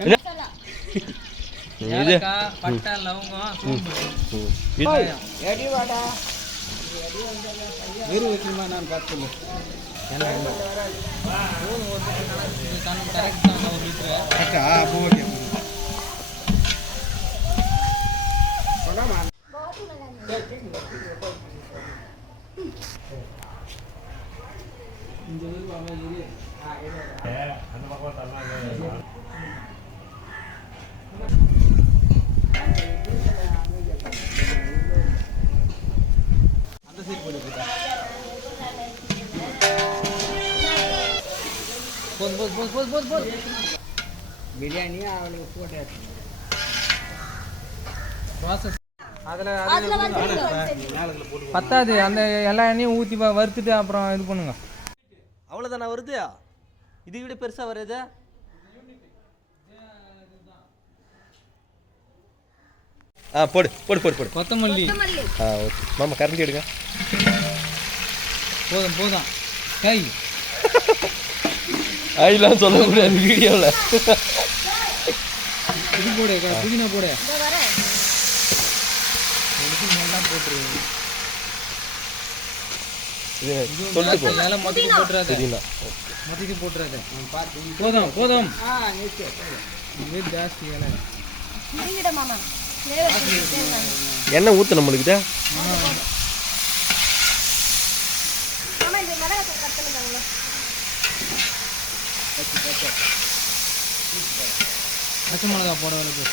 இது. கரெக்டா அப்போ ஓகே. போதும் போதும் போதும் பிரியாணி அவளுக்கு ப்ராசஸ் அதில் பத்தாது அந்த எல்லா எண்ணெயும் ஊற்றி வறுத்துட்டு அப்புறம் இது பண்ணுங்க. அவ்வளோதானா வருது? இது விட பெருசாக வருது? ஆ போடு போடு போடு போடு. கொத்தமல்லி. ஆ ஓகே. மாமா கரண்டி எடுங்க. போதும் போதும். கை. அதெல்லாம் சொல்லக்கூடாது வீடியோவில் இது போடு க- புதினா போடு இது சொல்லிட்டு போ இதெல்லாம் மொத்தத்துக்கு போட்டுறாத போதும் போதும் ஜாஸ்தி எண்ணெய் ஊற்று நம்மளுக்கு பச்சை மிளகா போட போய்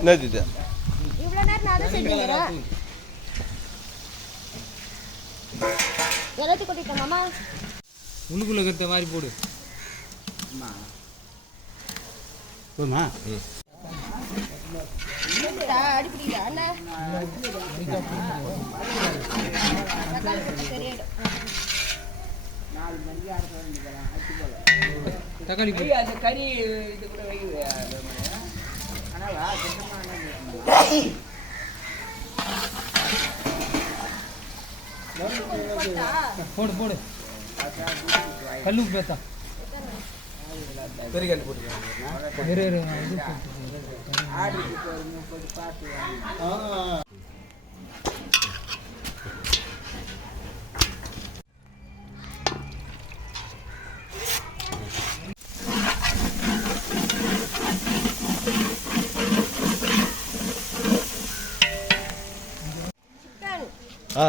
என்னது இது? இவ்வளோ நேரம் நான் அதை செஞ்சுக்கிறேன். எல்லாத்தையும் கொட்டிட்டேன் மாமா. உள்ளுக்குள்ள இருக்கிறத வாரி போடு. போதுமா? அடிப்பிடிக்கல அண்ணா? தக்காளி போட்டு சரியாயிடும் தக்காளி போடு அந்த கறி இது கூட வை ஆனால் போடு போடு. கல்லு பேத்தா பெரிய கல் போட்டுக்கலாம் இரு இரு நான் இது போட்டு ஆடி போட்டு பார்த்து ஆ.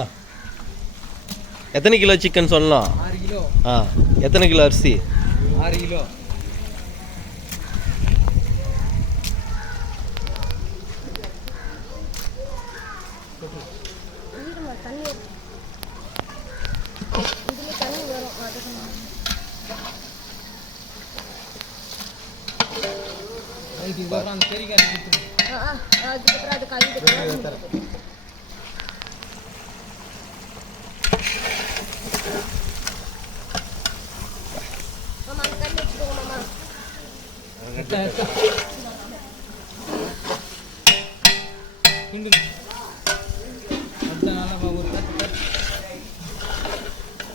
எத்தனை கிலோ சிக்கன் சொல்லலாம் ஆறு கிலோ. ஆ. எத்தனை கிலோ அரிசி? ஆறு கிலோ. இருமா தண்ணி வரும். இதுல தண்ணி வரும் அதுக்கு அதுக்கு இதுக்கப்புறம் அந்த பெரிய காய் கொடுத்துரு ஆ ஆ அதுக்கப்புறம் அது கழுவிட்டு மாமா அந்த கல் வச்சுக்கோங்க மாமா எட்டா, எட்டா. கிண்டு. அடுத்த நாளா பா, ஒரு தட்டு, தட்டு.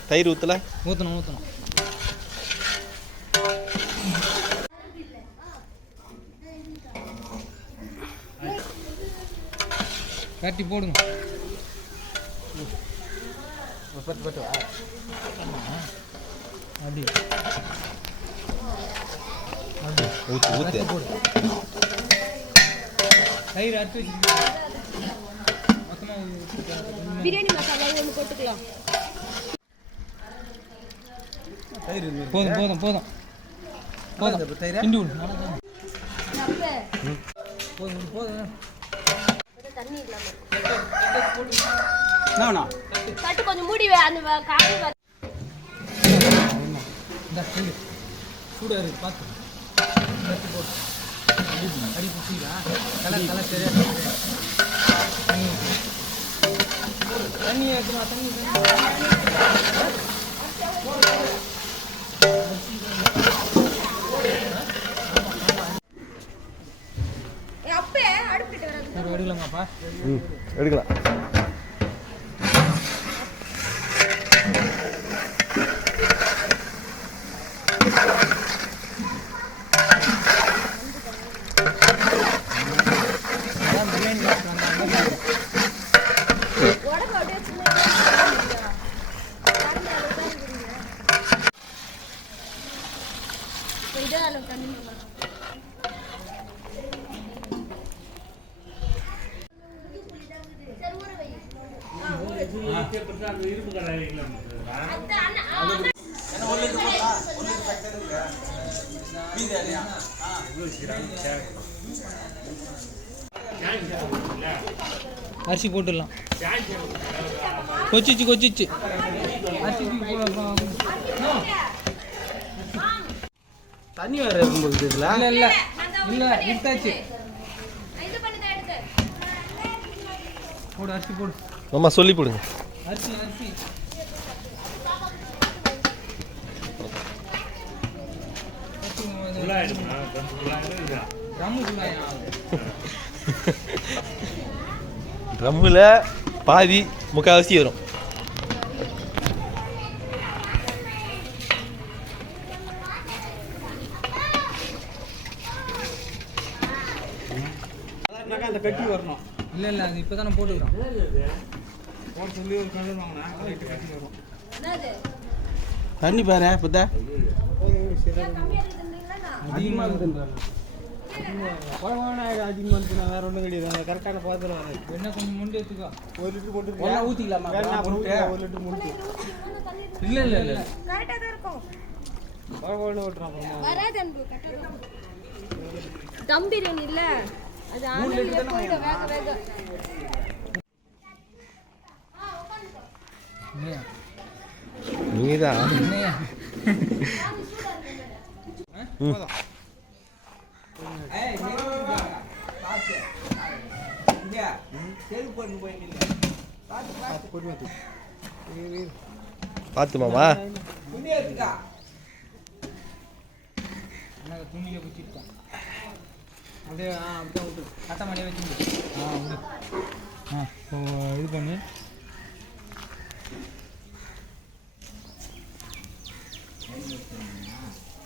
தயிர் ஊற்றல ஊத்தணும் ஊத்தணும். கட்டி போடுங்க. பத்து பத்து அப்படி ஊற்று போடு தயிர் அறுத்து வச்சிருக்கீங்க மொத்தமாக பிரியாணி மசாலா ஒன்று போட்டுக்கலாம் தயிர் போதும் போதும் போதும் போதும் தயிரா? கிண்டி விடு போதும் போதும் தண்ணி இல்லாமல் தட்டு கொஞ்சம் மூடி வை அந்த காய் சூடாக இருக்கு பார்த்து கட்டி போடு. அடி அடி பிடிச்சிங்களா கலர் கலர் சரியா தண்ணி. தண்ணி ஏற்றுமா தண்ணி எடுக்கலாமாப்பா? ம் எடுக்கலாம் இதே அளவு தண்ணி மாமா சரி, ஊற வை. ஆ, ஊற வை. அத்தை, அண்ணா, அரிசி போட்டுடலாம். கொச்சிச்சு கொச்சிச்சு. அரிசி தூக்கி தண்ணி வேற இருக்கும்போது இதுல இல்லை இல்லை. இல்லை எடுத்தாச்சு இது பண்ணி தான் எடுத்து போடு அரிசி போடு. மாமா சொல்லி போடுங்க. அரிசி அரிசி. ட்ரம்மில் பாதி முக்கால்வாசி வரும் அந்த கட்டி வரணும் இல்லை இல்லை அது இப்போ தானே போட்டுக்கிறோம். போட சொல்லி ஒரு கலர் வாங்கினா கரெக்ட் கட்டி வரும் என்னது? தண்ணி பாரு இருக்குதுங்களா அதிகமாக இருக்குது அதிகமாக இருக்கு வேற ஒன்றும் கிடையாது. கரெக்டான பாத்திரம் என்ன கொஞ்சம் முண்டி எடுத்துக்கோ ஒரு லிட்டர் போட்டு ஒண்ணா ஊத்திக்கலாமா? ஒரு லிட்டர் முடிச்சு இல்லை இல்லை கரெக்டாக தான் இருக்கும். ஓட்டுறான் இல்ல. அது ஆனந்திலே போயிடும் வேக வேக. இல்லையா நீங்கள் தான் என்னையா பார்த்து மாமா எனக்கு துணியை பிடிச்சிட்டேன் அப்படியே ஆ அப்படியே விட்டு. கட்ட மாடியே வச்சு ஆ விடு ஆ இப்போ இது பண்ணி.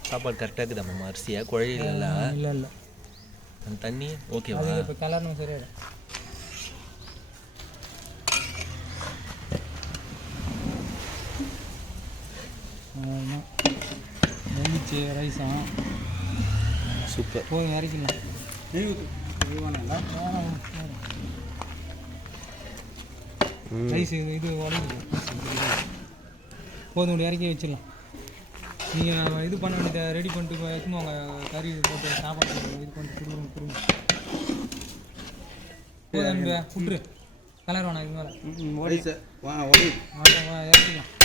சாப்பாடு கரெக்டாக இருக்குதா மாமா அரிசியா குழையில இல்லை இல்லை. அந்த தண்ணி ஓகேவா இப்போ கலர்னும் சரியாயிடும். வெந்துச்சு ரைஸும் சூப்பர். ஊற்று வேணாம் ரைஸ் இது இது உடஞ்சி போதும் இறக்கி வச்சிடலாம் நீங்கள் இது பண்ண வேண்டியதை ரெடி பண்ணிட்டு எடுத்துன்னு வாங்க கறி போட்டு சாப்பாடு இது பண்ணிட்டு போதும் அன்பு விட்ரு கலர் வேணாம் இது மேலே இறக்கிடலாம்